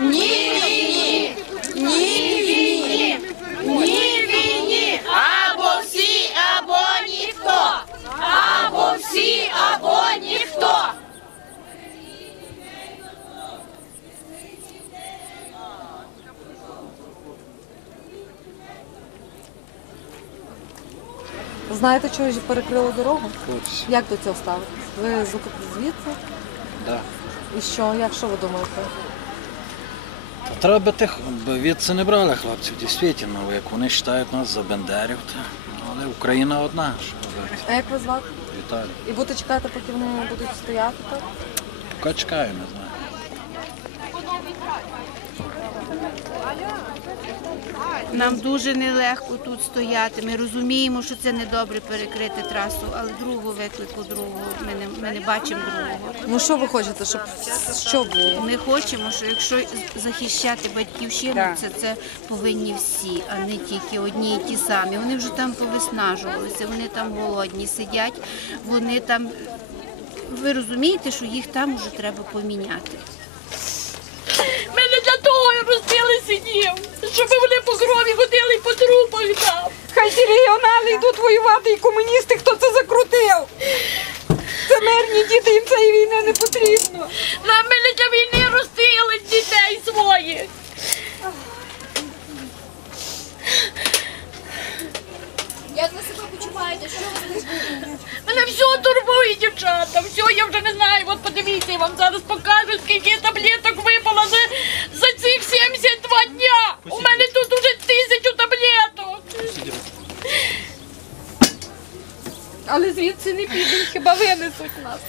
Ні війні, ні війні, ні війні, або всі, або ніхто, або всі, або ніхто. Знаєте, чого ж перекрили дорогу? Курс. Як до цього ставитесь? Ви звідси? Да. І що, як що ви думаєте? Треба би тих, бо від це не брали хлопців, дійсно, як вони вважають нас за бендерів. Але Україна одна. А як ви звати? Віталій. І будете чекати, поки вони будуть стояти так? Поки чекаю, не знаю. Нам дуже нелегко тут стояти. Ми розуміємо, що це недобре перекрити трасу, але другого виклику другого ми не, ми не бачимо другого. Ну що ви хочете, щоб що було? Ми хочемо, що якщо захищати батьківщину, це, це повинні всі, а не тільки одні і ті самі. Вони вже там повиснажувалися, вони там голодні сидять, вони там. Ви розумієте, що їх там вже треба поміняти. Ми не для того розбили синів, щоб вони регіонали йдуть воювати і комуністи, хто це закрутив. Це мирні діти, їм цієї війни не потрібно. Нам ми для війни ростили дітей своїх. Як ви себе почуваєте? Що ви буде? Мене все турбує, дівчата. Все, я вже не знаю. От подивіться, я вам зараз покажу, скільки таблеток Але звідси не підуть, хіба винесуть нас.